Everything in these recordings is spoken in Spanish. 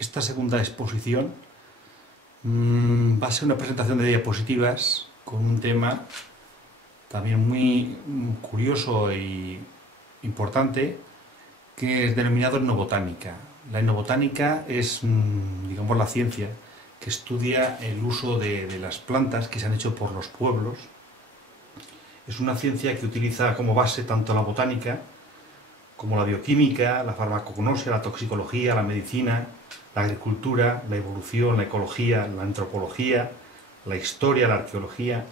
Esta segunda exposición va a ser una presentación de diapositivas con un tema también muy curioso e importante, que es denominado etnobotánica. La etnobotánica es, digamos, la ciencia que estudia el uso de las plantas que se han hecho por los pueblos. Es una ciencia que utiliza como base tanto la botánica como la bioquímica, la farmacognosia, la toxicología, la medicina, la agricultura, la evolución, la ecología, la antropología, la historia, la arqueología.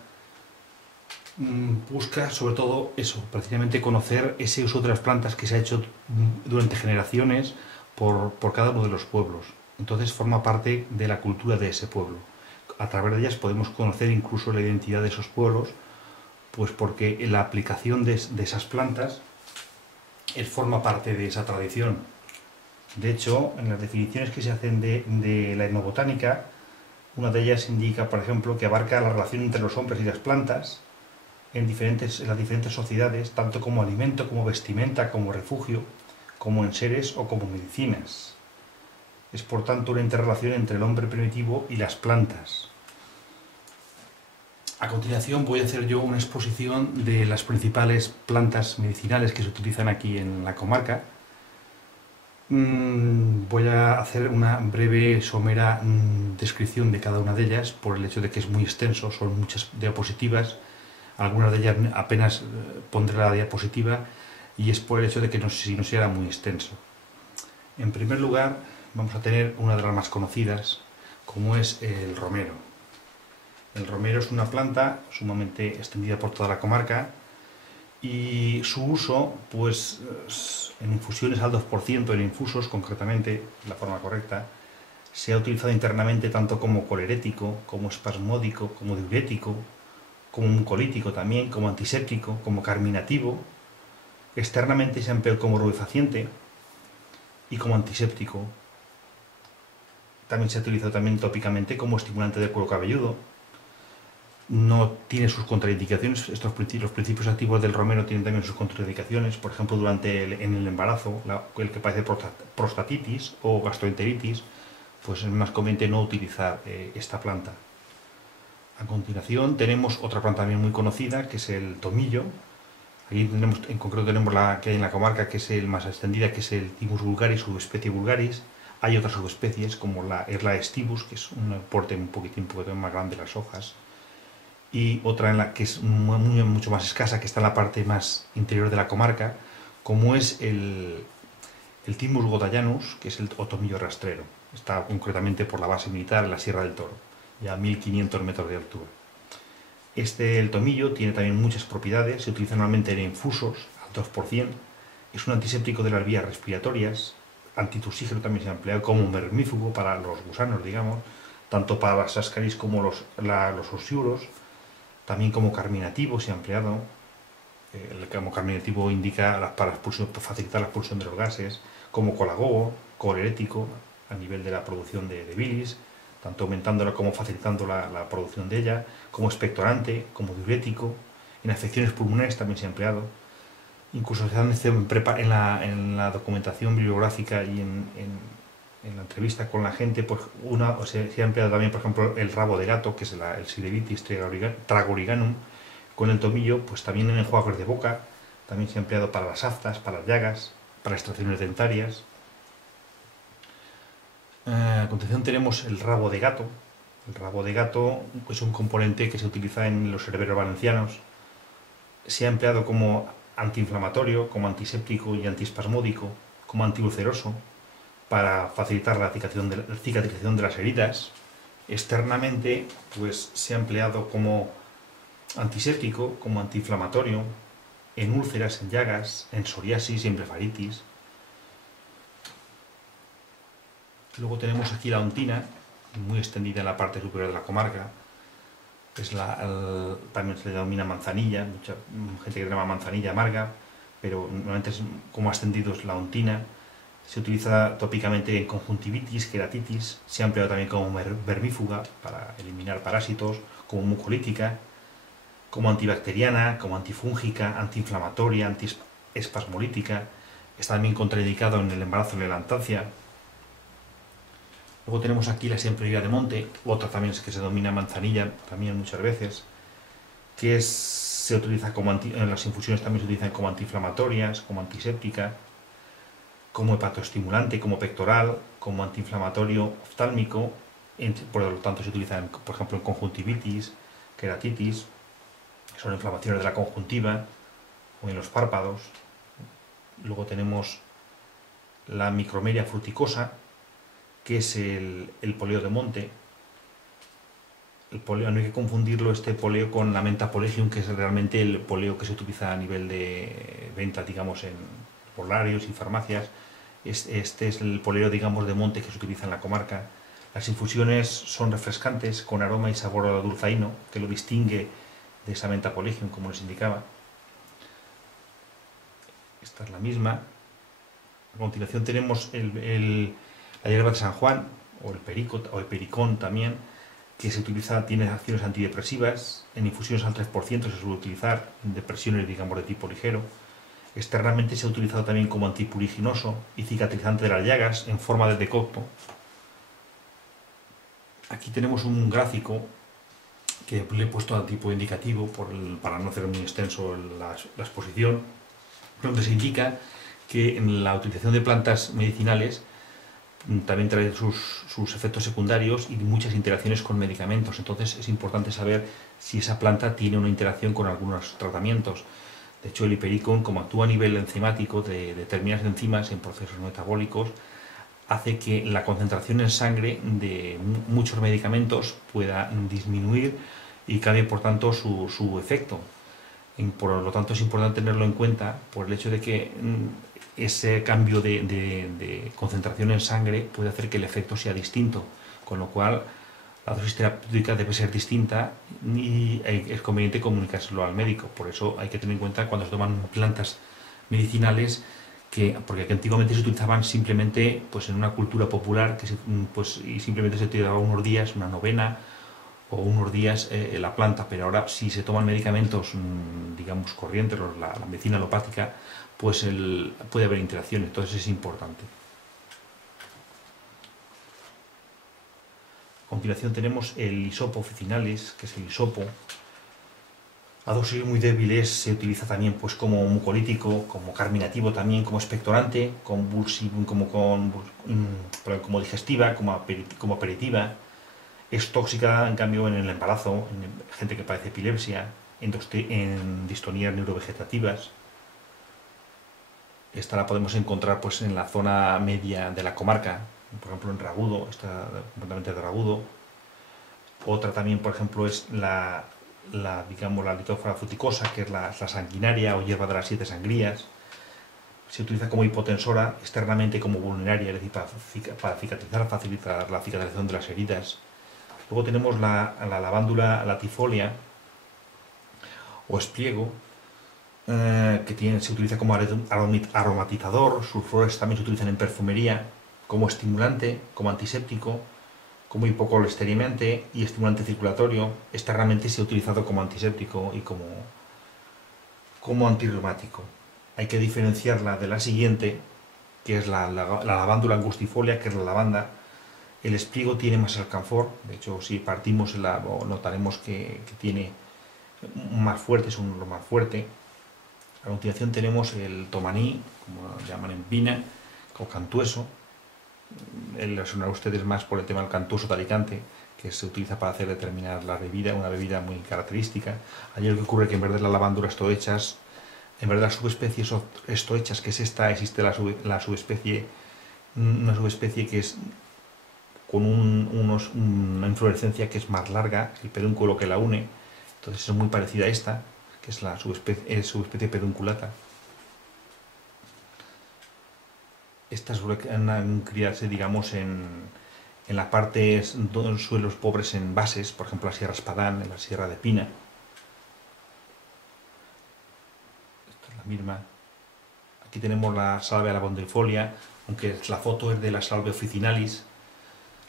Busca sobre todo eso, precisamente conocer ese uso de las plantas que se ha hecho durante generaciones por cada uno de los pueblos. Entonces forma parte de la cultura de ese pueblo. A través de ellas podemos conocer incluso la identidad de esos pueblos, pues porque la aplicación de esas plantas forma parte de esa tradición. De hecho, en las definiciones que se hacen de la etnobotánica, una de ellas indica, por ejemplo, que abarca la relación entre los hombres y las plantas en las diferentes sociedades, tanto como alimento, como vestimenta, como refugio, como enseres o como medicinas. Es por tanto una interrelación entre el hombre primitivo y las plantas. A continuación voy a hacer yo una exposición de las principales plantas medicinales que se utilizan aquí en la comarca. Voy a hacer una breve, somera descripción de cada una de ellas, por el hecho de que es muy extenso, son muchas diapositivas. Algunas de ellas apenas pondré la diapositiva y es por el hecho de que si no será muy extenso. En primer lugar, vamos a tener una de las más conocidas, como es el romero. El romero es una planta sumamente extendida por toda la comarca y su uso, pues en infusiones al 2%, en infusos concretamente, la forma correcta, se ha utilizado internamente tanto como colerético, como espasmódico, como diurético, como mucolítico también, como antiséptico, como carminativo. Externamente se ha empleado como rubefaciente y como antiséptico. También se ha utilizado también tópicamente como estimulante del cuero cabelludo. No tiene sus contraindicaciones. Los principios activos del romero tienen también sus contraindicaciones. Por ejemplo, en el embarazo, el que padece prostatitis o gastroenteritis, pues es más conveniente no utilizar esta planta. A continuación tenemos otra planta también muy conocida, que es el tomillo. Aquí en concreto tenemos la que hay en la comarca, que es el más extendida, que es el Thymus vulgaris, subespecie vulgaris. Hay otras subespecies, como la stivus, que es un porte un poquitín más grande de las hojas. Y otra que es mucho más escasa, que está en la parte más interior de la comarca, como es el Thymus godayanus, que es el tomillo rastrero. Está concretamente por la base militar en la Sierra del Toro, ya a 1500 metros de altura. El tomillo tiene también muchas propiedades, se utiliza normalmente en infusos al 2%, es un antiséptico de las vías respiratorias, antitusígeno también se ha empleado como vermífugo para los gusanos, digamos, tanto para las ascaris como los osiuros. También como carminativo se ha empleado. Como carminativo indica para facilitar la expulsión de los gases, como colagogo, colerético, a nivel de la producción de bilis, tanto aumentándola como facilitando la producción de ella, como expectorante, como diurético. En afecciones pulmonares también se ha empleado. Incluso en la documentación bibliográfica y en la entrevista con la gente, pues se ha empleado también, por ejemplo, el rabo de gato, que es el Sideritis tragoriganum, con el tomillo, pues también en enjuagues de boca, también se ha empleado para las aftas, para las llagas, para extracciones dentarias. A continuación tenemos el rabo de gato. El rabo de gato es un componente que se utiliza en los herberos valencianos. Se ha empleado como antiinflamatorio, como antiséptico y antiespasmódico, como antiulceroso, para facilitar la cicatrización de las heridas. Externamente, pues se ha empleado como antiséptico, como antiinflamatorio, en úlceras, en llagas, en psoriasis y en blefaritis. Luego tenemos aquí la ontina, muy extendida en la parte superior de la comarca. También se le denomina manzanilla, mucha gente que le llama manzanilla amarga, pero normalmente como extendido es la ontina. Se utiliza tópicamente en conjuntivitis, queratitis, se ha empleado también como vermífuga para eliminar parásitos, como mucolítica, como antibacteriana, como antifúngica, antiinflamatoria, antiespasmolítica. Está también contraindicado en el embarazo y la lactancia. Luego tenemos aquí la siemprevia de monte, otra también que se denomina manzanilla, también muchas veces, se utiliza en las infusiones también se utilizan como antiinflamatorias, como antiséptica, como hepatoestimulante, como pectoral, como antiinflamatorio oftálmico, por lo tanto se utilizan, por ejemplo, en conjuntivitis, queratitis, son inflamaciones de la conjuntiva o en los párpados. Luego tenemos la micromeria fruticosa, que es el poleo de monte. El poleo, no hay que confundirlo este poleo con la menta polegium, que es realmente el poleo que se utiliza a nivel de venta, digamos, en polarios y farmacias. Este es el poleo, digamos, de monte que se utiliza en la comarca. Las infusiones son refrescantes, con aroma y sabor a dulzaíno, que lo distingue de esa menta polegium, como les indicaba. Esta es la misma. A continuación tenemos la hierba de San Juan, o el perico, o el pericón también, que se utiliza, tiene acciones antidepresivas. En infusiones al 3% se suele utilizar en depresiones, digamos, de tipo ligero. Externamente se ha utilizado también como antipuriginoso y cicatrizante de las llagas en forma de decocto. Aquí tenemos un gráfico que le he puesto a tipo indicativo para no hacer muy extenso la exposición, donde se indica que en la utilización de plantas medicinales también trae sus efectos secundarios y muchas interacciones con medicamentos. Entonces es importante saber si esa planta tiene una interacción con algunos tratamientos. De hecho, el hipericón, como actúa a nivel enzimático de determinadas enzimas en procesos metabólicos, hace que la concentración en sangre de muchos medicamentos pueda disminuir y cambie, por tanto, su efecto. Por lo tanto, es importante tenerlo en cuenta por el hecho de que ese cambio de concentración en sangre puede hacer que el efecto sea distinto, con lo cual la dosis terapéutica debe ser distinta y es conveniente comunicárselo al médico. Por eso hay que tener en cuenta cuando se toman plantas medicinales, porque antiguamente se utilizaban simplemente pues, en una cultura popular y simplemente se utilizaba unos días, una novena o unos días la planta, pero ahora si se toman medicamentos, digamos, corrientes, la medicina alopática, pues puede haber interacciones, entonces es importante. A continuación tenemos el hisopo officinalis, que es el hisopo. A dosis muy débiles se utiliza también pues, como mucolítico, como carminativo también, como expectorante, como digestiva, como aperitiva. Es tóxica, en cambio, en el embarazo, en gente que padece epilepsia, en distonías neurovegetativas. Esta la podemos encontrar pues, en la zona media de la comarca, por ejemplo en Ragudo, está completamente de Ragudo. Otra también, por ejemplo, es la Lithophora fruticosa, que es la sanguinaria o hierba de las 7 sangrías. Se utiliza como hipotensora, externamente como vulneraria, es decir, para cicatrizar, facilitar la cicatrización de las heridas. Luego tenemos la lavándula latifolia o espliego, que se utiliza como aromatizador. Sus flores también se utilizan en perfumería, como estimulante, como antiséptico, como hipocolesterimante y estimulante circulatorio. Externamente se ha utilizado como antiséptico y como antirreumático. Hay que diferenciarla de la siguiente, que es la lavándula angustifolia, que es la lavanda. El espliego tiene más alcanfor, de hecho si partimos notaremos que tiene más fuerte, es un olor más fuerte. A continuación tenemos el tomaní, como lo llaman en Pina, o cantueso. Le sonará a ustedes más por el tema del cantuoso de Alicante, que se utiliza para hacer determinar la bebida, una bebida muy característica. Allí lo que ocurre es que en vez de las lavanduras estohechas, en vez de las subespecies estohechas, que es esta, existe una subespecie que es con una inflorescencia que es más larga, el pedúnculo que la une, entonces es muy parecida a esta, que es la subespecie pedunculata. Estas suelen criarse, digamos, en las partes de suelos pobres en bases, por ejemplo la Sierra Espadán, en la Sierra de Pina. Esta es la misma. Aquí tenemos la salvia lavandulifolia, aunque la foto es de la salvia officinalis.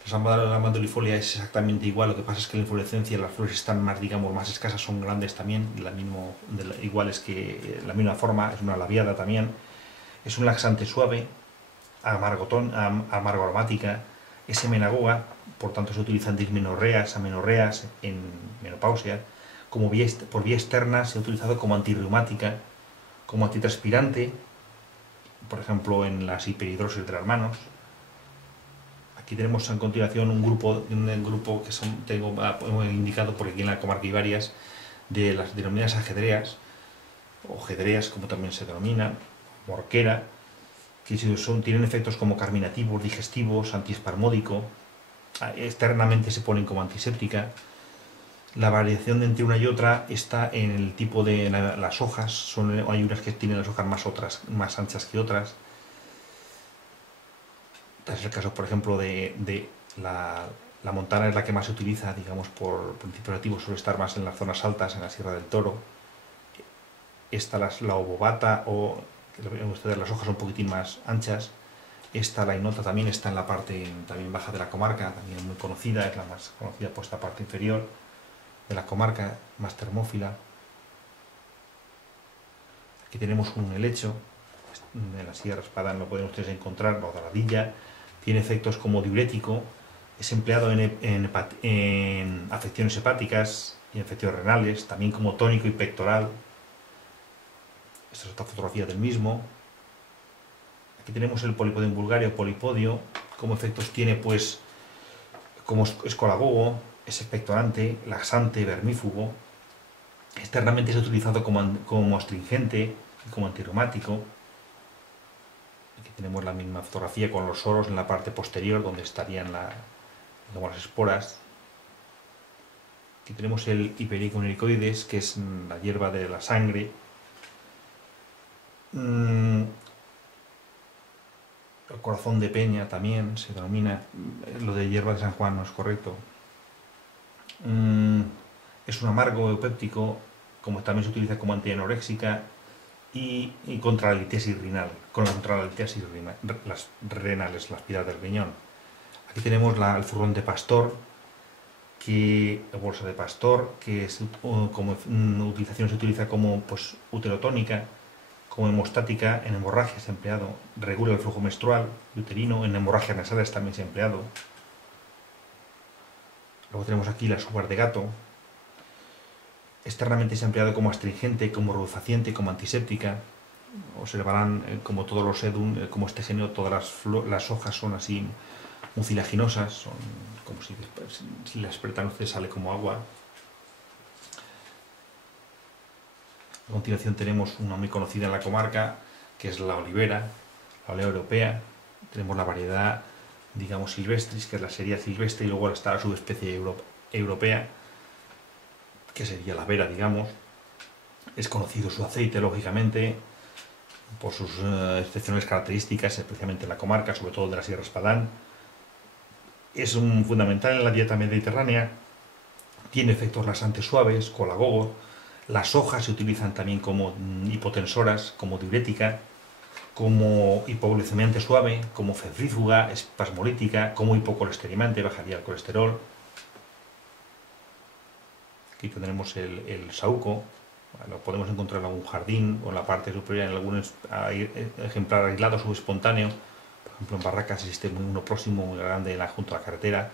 La salvia lavandulifolia es exactamente igual, lo que pasa es que la inflorescencia y las flores están más, digamos, más escasas, son grandes también, iguales que la misma forma, es una labiada también. Es un laxante suave, amargo aromática, es semenagoga, por tanto se utiliza en dismenorreas, amenorreas, en menopausia. Por vía externa se ha utilizado como antirreumática, como antitranspirante, por ejemplo en las hiperhidrosis de las manos. Aquí tenemos a continuación un grupo que tengo indicado, porque aquí en la comarca hay varias, de las denominadas ajedreas, o jedreas como también se denomina, morquera, que tienen efectos como carminativos, digestivos, antiespasmódico. Externamente se ponen como antiséptica. La variación entre una y otra está en el tipo de las hojas. Hay unas que tienen las hojas más anchas que otras. Es el caso, por ejemplo, de la montana, es la que más se utiliza, digamos, por principios activos, suele estar más en las zonas altas, en la Sierra del Toro. Esta, la obovata, o que lo ven ustedes, las hojas son un poquitín más anchas. Esta, la inota, también está en la parte también baja de la comarca, también muy conocida, es la más conocida por esta parte inferior de la comarca, más termófila. Aquí tenemos un helecho, en la Sierra Espadán lo pueden ustedes encontrar, la doradilla, tiene efectos como diurético, es empleado en afecciones hepáticas y afecciones renales, también como tónico y pectoral. Esta es otra fotografía del mismo. Aquí tenemos el Polipodium vulgare o polipodio, como efectos tiene, pues, como escolagogo, es expectorante, laxante, vermífugo. Externamente es utilizado como astringente y como antirreumático. Aquí tenemos la misma fotografía con los soros en la parte posterior, donde estarían las esporas. Aquí tenemos el Hypericum ericoides, que es la hierba de la sangre. El corazón de peña también se denomina. Lo de hierba de San Juan no es correcto. Es un amargo eupéptico, como también se utiliza como antianoréxica y contra la litiasis renal, las renales, las piedras del riñón. Aquí tenemos el zurrón de pastor, bolsa de pastor, que como utilización se utiliza como, pues, uterotónica, como hemostática, en hemorragias se ha empleado, regula el flujo menstrual uterino, en hemorragias nasales también se ha empleado. Luego tenemos aquí las uvas de gato. Externamente se ha empleado como astringente, como redufaciente, como antiséptica. Observarán como todos los sedum, como este género, todas las hojas son así mucilaginosas, son como si las apretan ustedes sale como agua. A continuación tenemos una muy conocida en la comarca, que es la olivera, la olea europea. Tenemos la variedad, digamos, silvestris, que es la sería silvestre, y luego está la subespecie europea, que sería la vera, digamos. Es conocido su aceite, lógicamente, por sus excepcionales características, especialmente en la comarca, sobre todo de la Sierra Espadán. Es fundamental en la dieta mediterránea, tiene efectos laxantes suaves, colagogo. Las hojas se utilizan también como hipotensoras, como diurética, como hipoglucemiante suave, como febrífuga, espasmolítica, como hipocolesterimante, bajaría el colesterol. Aquí tendremos el saúco, lo podemos encontrar en algún jardín o en la parte superior, en algún ejemplar aislado subespontáneo. Por ejemplo, en Barracas existe uno próximo, muy grande, junto a la carretera.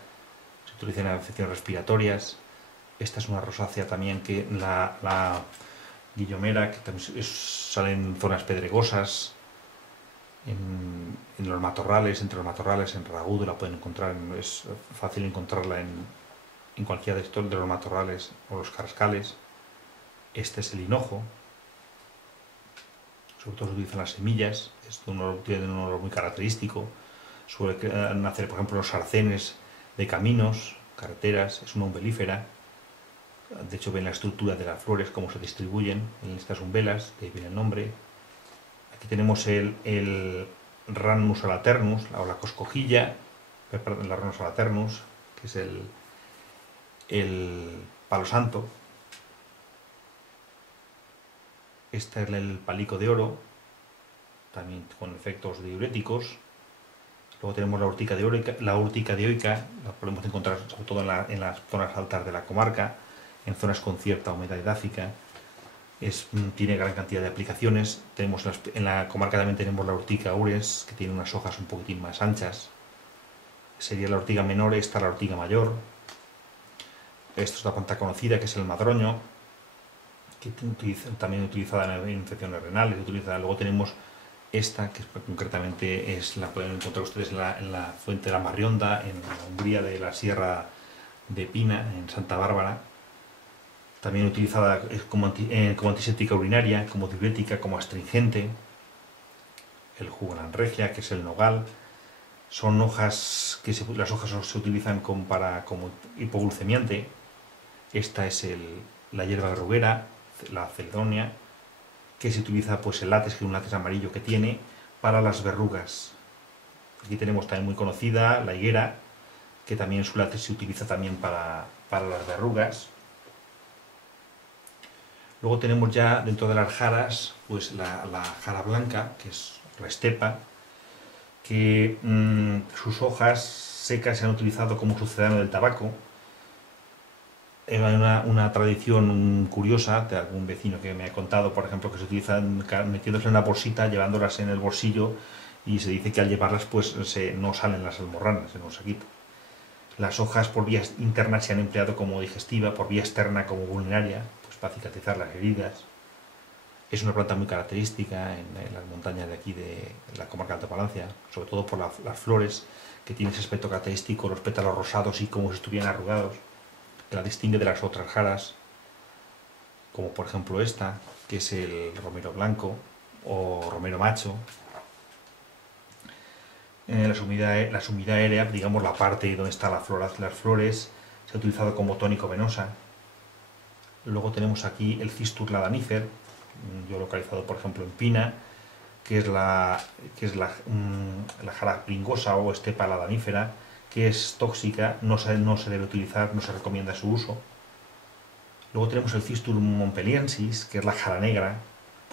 Se utiliza en afecciones respiratorias. Esta es una rosácea también, que la guillomera, que también sale en zonas pedregosas, en los matorrales, entre los matorrales, en Ragudo la pueden encontrar, es fácil encontrarla en cualquiera de los matorrales o los carrascales. Este es el hinojo, sobre todo se utilizan las semillas, tiene un olor muy característico. Suele nacer, por ejemplo, en los arcenes de caminos, carreteras, es una umbelífera. De hecho, ven la estructura de las flores, cómo se distribuyen en estas umbelas, de ahí viene el nombre. Aquí tenemos el Rhamnus alaternus, o la coscojilla, perdón, la Rhamnus alaternus, que es el palo santo. Este es el palico de oro, también con efectos diuréticos. Luego tenemos la urtica dioica, la podemos encontrar sobre todo en las zonas altas de la comarca, en zonas con cierta humedad edáfica. Tiene gran cantidad de aplicaciones. En la comarca también tenemos la urtica aures, que tiene unas hojas un poquitín más anchas. sería la ortiga menor, esta la ortiga mayor. Esto es una planta conocida, que es el madroño, que también utilizada en infecciones renales. Luego tenemos esta, que concretamente la pueden encontrar ustedes en la fuente de la Marrionda, en la Hungría de la Sierra de Pina, en Santa Bárbara. También utilizada como antiséptica urinaria, como diurética, como astringente. El jugo regia, que es el nogal. Son hojas que las hojas se utilizan como hipoglucemiante. Esta es la hierba verruguera, la celedonia, que se utiliza pues el látex, que es un látex amarillo que tiene, para las verrugas. Aquí tenemos también muy conocida la higuera, que también su látex se utiliza también para las verrugas. Luego tenemos ya dentro de las jaras, pues la jara blanca, que es la estepa, que sus hojas secas se han utilizado como sucedáneo del tabaco. Hay una tradición curiosa de algún vecino que me ha contado, por ejemplo, que se utilizan metiéndose en una bolsita, llevándolas en el bolsillo, y se dice que al llevarlas pues no salen las almorranas, se nos quita. Las hojas por vía interna se han empleado como digestiva, por vía externa como vulneraria, pues para cicatrizar las heridas. Es una planta muy característica en las montañas de aquí de la comarca de Alta Palancia, sobre todo por las flores, que tienen ese aspecto característico, los pétalos rosados y como si estuvieran arrugados, que la distingue de las otras jaras, como por ejemplo esta, que es el romero blanco o romero macho. La sumida aérea, digamos la parte donde están las flores, se ha utilizado como tónico venosa. Luego tenemos aquí el Cistus ladanifer, yo localizado por ejemplo en Pina, que es la jara pringosa o estepa ladanífera, que es tóxica, no se debe utilizar, no se recomienda su uso. Luego tenemos el Cistus montpelliensis, que es la jara negra.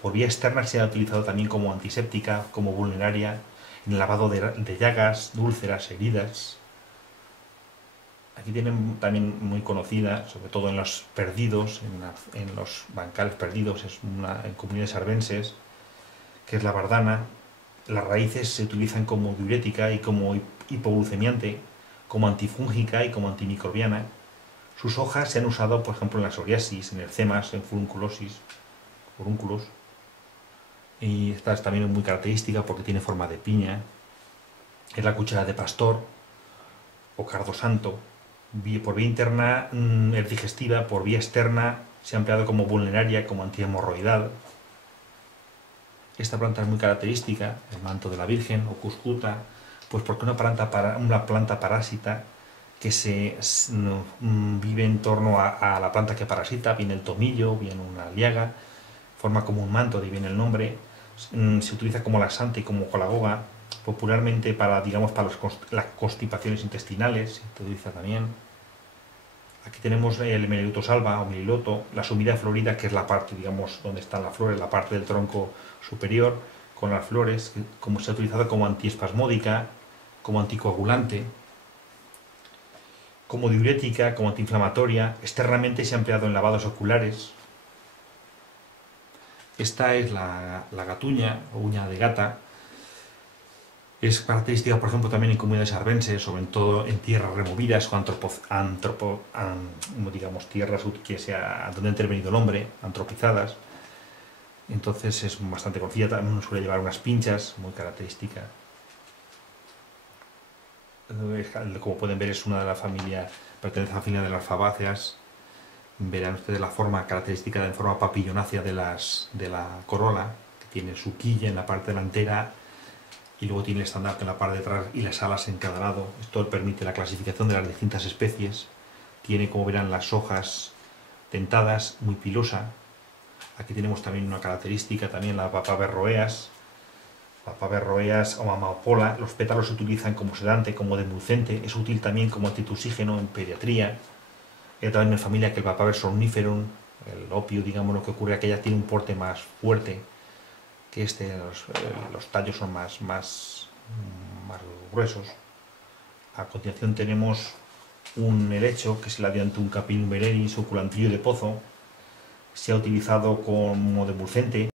Por vía externa se ha utilizado también como antiséptica, como vulneraria, en el lavado de llagas, úlceras, heridas. Aquí tienen también muy conocida, sobre todo en los perdidos, en los bancales perdidos, en comunidades arbenses, que es la bardana. Las raíces se utilizan como diurética y como hipoglucemiante, como antifúngica y como antimicrobiana. Sus hojas se han usado, por ejemplo, en la psoriasis, en eczemas, en furúnculos. Y esta es también muy característica porque tiene forma de piña. Es la cuchara de pastor o cardo santo. Por vía interna es digestiva, por vía externa se ha empleado como vulneraria, como antihemorroidal. Esta planta es muy característica, el manto de la Virgen o cuscuta, pues porque una planta parásita que vive en torno a la planta que parasita, bien el tomillo, bien una liaga, forma como un manto, de ahí viene el nombre. Se utiliza como laxante y como colagoga, popularmente para las constipaciones intestinales, se utiliza también. Aquí tenemos el Melilotos alba o meliloto, la sumida florida, que es la parte, digamos, donde están las flores, la parte del tronco superior, con las flores, como se ha utilizado como antiespasmódica, como anticoagulante, como diurética, como antiinflamatoria. Externamente se ha empleado en lavados oculares. Esta es la gatuña o uña de gata. Es característica, por ejemplo, también en comunidades arbenses, sobre todo en tierras removidas o digamos, tierras donde ha intervenido el hombre, antropizadas. Entonces es bastante conocida, también suele llevar unas pinchas, muy característica. Como pueden ver, es una de la familia, pertenece a la familia de las fabáceas. Verán ustedes la forma característica de forma papillonácea de la corola, que tiene su quilla en la parte delantera y luego tiene el estandarte en la parte de atrás y las alas en cada lado. Esto permite la clasificación de las distintas especies. Tiene, como verán, las hojas dentadas, muy pilosa. Aquí tenemos también una característica, también la papaverroeas. Papaverroeas o amapola. Los pétalos se utilizan como sedante, como demulcente. Es útil también como antituxígeno en pediatría. Hay también en familia que el Papaver somniferum, el opio, digamos, lo que ocurre es que ella tiene un porte más fuerte que los tallos son más gruesos. A continuación tenemos un helecho, que es el Adiantum capillum veneris, suculantillo de pozo. Se ha utilizado como demulcente